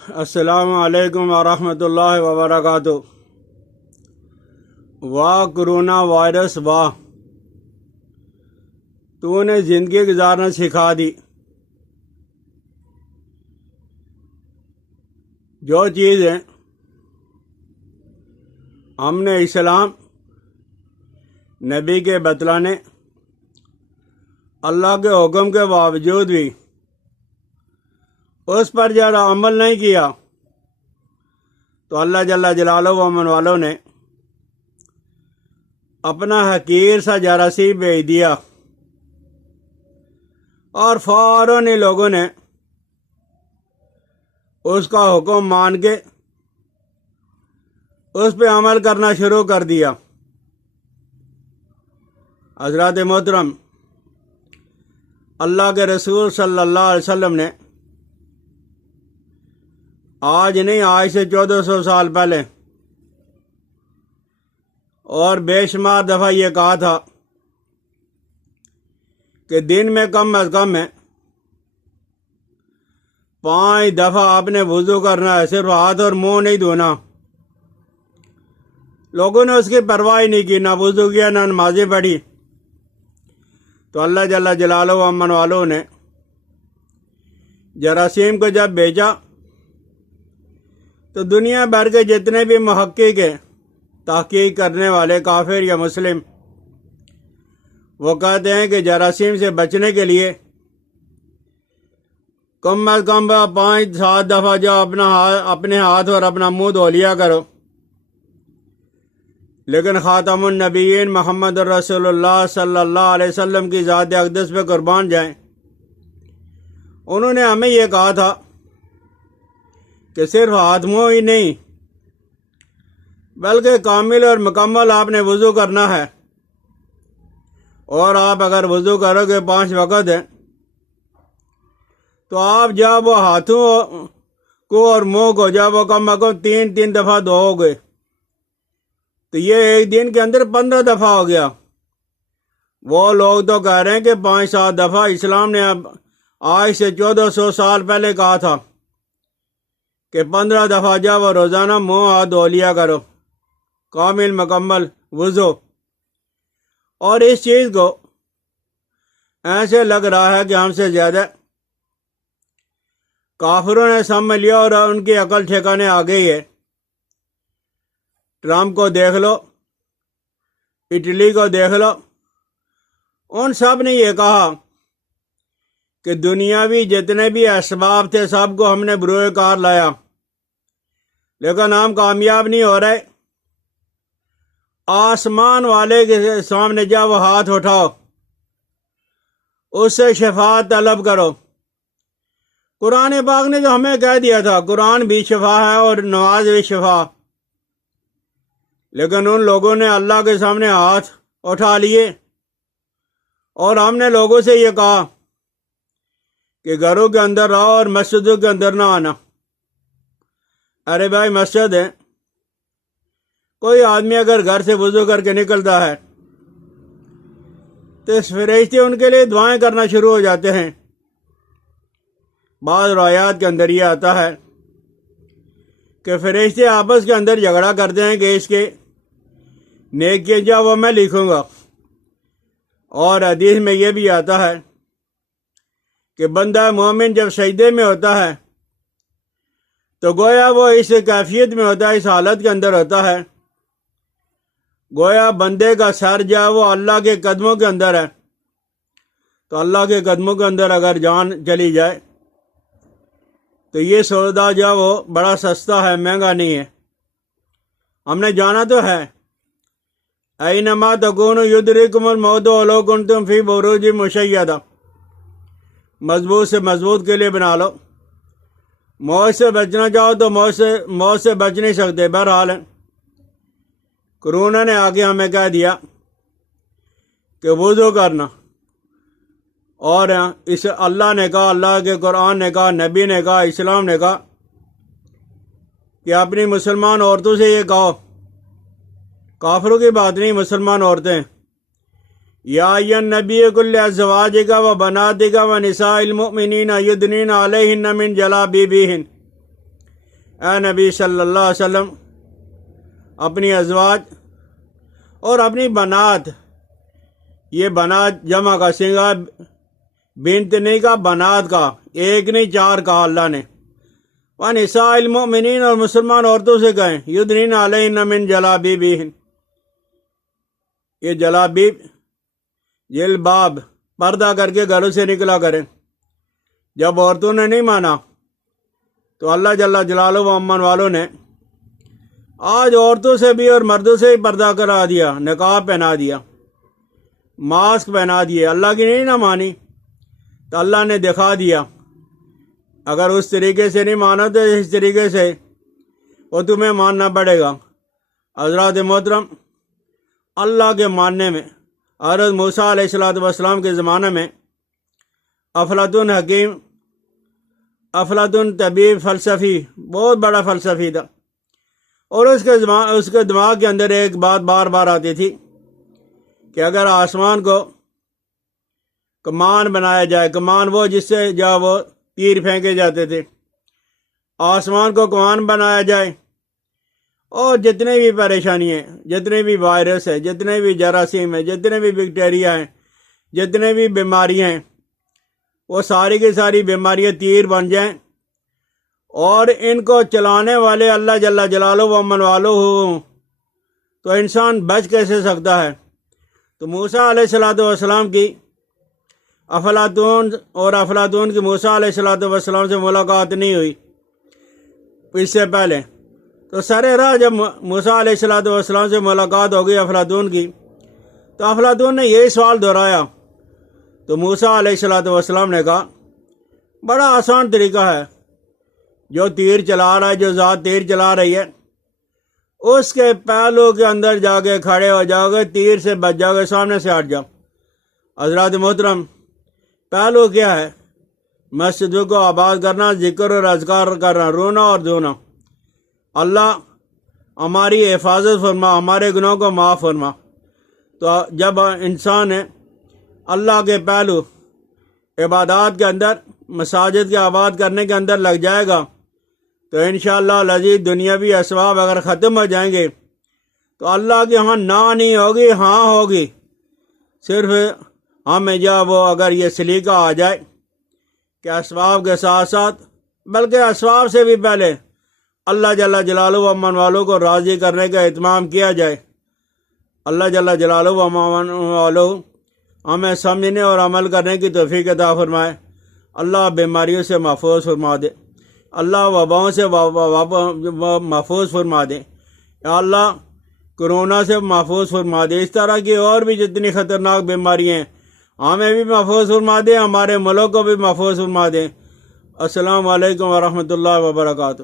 السلام علیکم ورحمۃ اللہ وبرکاتہ۔ واہ کرونا وائرس واہ، تو نے زندگی گزارنا سکھا دی۔ جو چیزیں ہم نے اسلام نبی کے بتلانے اللہ کے حکم کے باوجود بھی اس پر ذرا عمل نہیں کیا تو اللہ جل جلالہ و من والوں نے اپنا حقیر سا جراثیم بھیج دیا، اور فوراً ہی لوگوں نے اس کا حکم مان کے اس پہ عمل کرنا شروع کر دیا۔ حضرات محترم، اللہ کے رسول صلی اللہ علیہ وسلم نے آج نہیں، آج سے 1400 سال پہلے اور بے شمار دفعہ یہ کہا تھا کہ دن میں کم از کم 5 دفعہ آپ نے وضو کرنا ہے، صرف ہاتھ اور منہ نہیں دھونا۔ لوگوں نے اس کی پرواہ نہیں کی، نہ وضو کیا نہ نمازیں پڑھی۔ تو اللہ جل جلالہ و من والوں نے جراثیم کو جب بھیجا تو دنیا بھر کے جتنے بھی محقق ہیں، تحقیق کرنے والے کافر یا مسلم، وہ کہتے ہیں کہ جراثیم سے بچنے کے لیے کم از کم 5-7 دفعہ جو اپنے ہاتھ اور اپنا منہ دھو لیا کرو۔ لیکن خاتم النبیین محمد رسول اللہ صلی اللہ علیہ وسلم کی ذات اقدس پہ قربان جائیں، انہوں نے ہمیں یہ کہا تھا کہ صرف ہاتھ منہ ہی نہیں بلکہ کامل اور مکمل آپ نے وضو کرنا ہے۔ اور آپ اگر وضو کرو گے 5 وقت ہے تو آپ جب وہ ہاتھوں کو اور منہ کو جب وہ کم از کم 3 دفعہ دھو گے تو یہ ایک دن کے اندر 15 دفعہ ہو گیا۔ وہ لوگ تو کہہ رہے ہیں کہ 5-7 دفعہ۔ اسلام نے اب آج سے 1400 سال پہلے کہا تھا کہ 15 دفعہ جب وہ روزانہ منہ ہاتھ دھو لیا کرو، کامل مکمل وضو۔ اور اس چیز کو ایسے لگ رہا ہے کہ ہم سے زیادہ کافروں نے سمجھ لیا اور ان کی عقل ٹھکانے آ گئی ہے۔ ٹرمپ کو دیکھ لو، اٹلی کو دیکھ لو، ان سب نے یہ کہا کہ دنیاوی جتنے بھی اسباب تھے سب کو ہم نے بروئے کار لایا، لیکن ہم کامیاب نہیں ہو رہے۔ آسمان والے کے سامنے جب ہاتھ اٹھاؤ، اس سے شفا طلب کرو۔ قرآن پاک نے جو ہمیں کہہ دیا تھا، قرآن بھی شفا ہے اور نماز بھی شفا، لیکن ان لوگوں نے اللہ کے سامنے ہاتھ اٹھا لیے، اور ہم نے لوگوں سے یہ کہا کہ گھروں کے اندر رہو اور مسجدوں کے اندر نہ آنا۔ ارے بھائی، مسجد ہے، کوئی آدمی اگر گھر سے وضو کر کے نکلتا ہے تو فرشتے ان کے لیے دعائیں کرنا شروع ہو جاتے ہیں۔ بعض روایات کے اندر یہ آتا ہے کہ فرشتے آپس کے اندر جھگڑا کرتے ہیں کہ اس کے نیکی جا وہ میں لکھوں گا۔ اور حدیث میں یہ بھی آتا ہے کہ بندہ مومن جب سجدے میں ہوتا ہے تو گویا وہ اس کیفیت میں ہوتا ہے، اس حالت کے اندر ہوتا ہے گویا بندے کا سر جا وہ اللہ کے قدموں کے اندر ہے۔ تو اللہ کے قدموں کے اندر اگر جان چلی جائے تو یہ سودا جو وہ بڑا سستا ہے، مہنگا نہیں ہے۔ ہم نے جانا تو ہے، اینما تکونوا یدرککم الموت ولو کنتم فی بروج مشیدہ۔ مضبوط سے مضبوط کے لیے بنا لو۔ موت سے بچنا چاہو تو موت سے بچ نہیں سکتے۔ بہرحال کرونا نے آگے ہمیں کہہ دیا کہ وضو کرنا، اور اس اللہ نے کہا، اللہ کے قرآن نے کہا، نبی نے کہا، اسلام نے کہا کہ اپنی مسلمان عورتوں سے یہ کہو، کافروں کی بات نہیں، مسلمان عورتیں، یا ایھا النبی قل لازواجک و بناتک و نساء المؤمنین یدنین علیہن من جلابیبہن۔ اے نبی صلی اللہ علیہ وسلم اپنی ازواج اور اپنی بنات، یہ بنات جمع کا سنگا، بنت نہیں کا، بنات کا، ایک نہیں 4 کہا اللہ نے۔ وَنِسَاءِ الْمُؤْمِنِينَ، اور مسلمان عورتوں سے کہیں یُدْنِینَ عَلَیْہِنَّ مِنْ جَلَابِیبِہِنَّ، یہ جلابیب جلباب پردہ کر کے گھروں سے نکلا کریں۔ جب عورتوں نے نہیں مانا تو اللہ جل جلالہ و امن والوں نے آج عورتوں سے بھی اور مردوں سے ہی پردہ کرا دیا، نقاب پہنا دیا، ماسک پہنا دیے۔ اللہ کی نہیں نہ مانی تو اللہ نے دکھا دیا، اگر اس طریقے سے نہیں مانا تو اس طریقے سے وہ تمہیں ماننا پڑے گا۔ حضرات محترم، اللہ کے ماننے میں حضرت موسیٰ علیہ السلام کے زمانے میں افلاطون حکیم، افلاطون طبیب، فلسفی، بہت بڑا فلسفی تھا، اور اس کے دماغ کے اندر ایک بات بار بار آتی تھی کہ اگر آسمان کو کمان بنایا جائے، کمان وہ جس سے وہ تیر پھینکے جاتے تھے، آسمان کو کمان بنایا جائے، اور جتنے بھی پریشانی ہیں، جتنے بھی وائرس ہیں، جتنے بھی جراثیم ہیں، جتنے بھی بیکٹیریا ہیں، جتنے بھی بیماریاں ہیں، وہ ساری کی ساری بیماریاں تیر بن جائیں، اور ان کو چلانے والے اللہ جل جلالہ و امن والو ہوں تو انسان بچ کیسے سکتا ہے؟ تو موسیٰ علیہ السلام کی افلاطون کی موسیٰ علیہ السلام سے ملاقات نہیں ہوئی اس سے پہلے، تو سر راہ جب موسیٰ علیہ السلام سے ملاقات ہو گئی افلاطون کی، تو افلاطون نے یہی سوال دہرایا، تو موسیٰ علیہ السلام نے کہا بڑا آسان طریقہ ہے، جو تیر چلا رہا ہے، جو ذات تیر چلا رہی ہے، اس کے پہلو کے اندر جا کے کھڑے ہو جاؤ گے، تیر سے بچ جاؤ گے، سامنے سے ہٹ جاؤ۔ حضرات محترم، پہلو کیا ہے؟ مسجدوں کو آباد کرنا، ذکر اور اذکار کرنا، رونا اور دھونا۔ اللہ ہماری حفاظت فرما، ہمارے گناہوں کو معاف فرما۔ تو جب انسان اللہ کے پہلو عبادات کے اندر، مساجد کے آباد کرنے کے اندر لگ جائے گا تو انشاءاللہ العزیز دنیاوی اسباب اگر ختم ہو جائیں گے تو اللہ کے ہاں نہ نہیں ہوگی، ہاں ہوگی۔ صرف ہمیں وہ اگر یہ سلیقہ آ جائے کہ اسباب کے ساتھ ساتھ، بلکہ اسباب سے بھی پہلے اللہ جل جلالہ و امن والوں کو راضی کرنے کا اہتمام کیا جائے، اللہ جل جلالہ و امن والوں ہمیں سمجھنے اور عمل کرنے کی توفیق عطا فرمائے۔ اللہ بیماریوں سے محفوظ فرما دے، اللہ وباؤں سے محفوظ فرما دے، یا اللہ کرونا سے محفوظ فرما دے، اس طرح کی اور بھی جتنی خطرناک بیماریاں ہیں ہمیں بھی محفوظ فرما دے، ہمارے ملک کو بھی محفوظ فرما دے۔ السلام علیکم ورحمۃ اللہ وبرکاتہ۔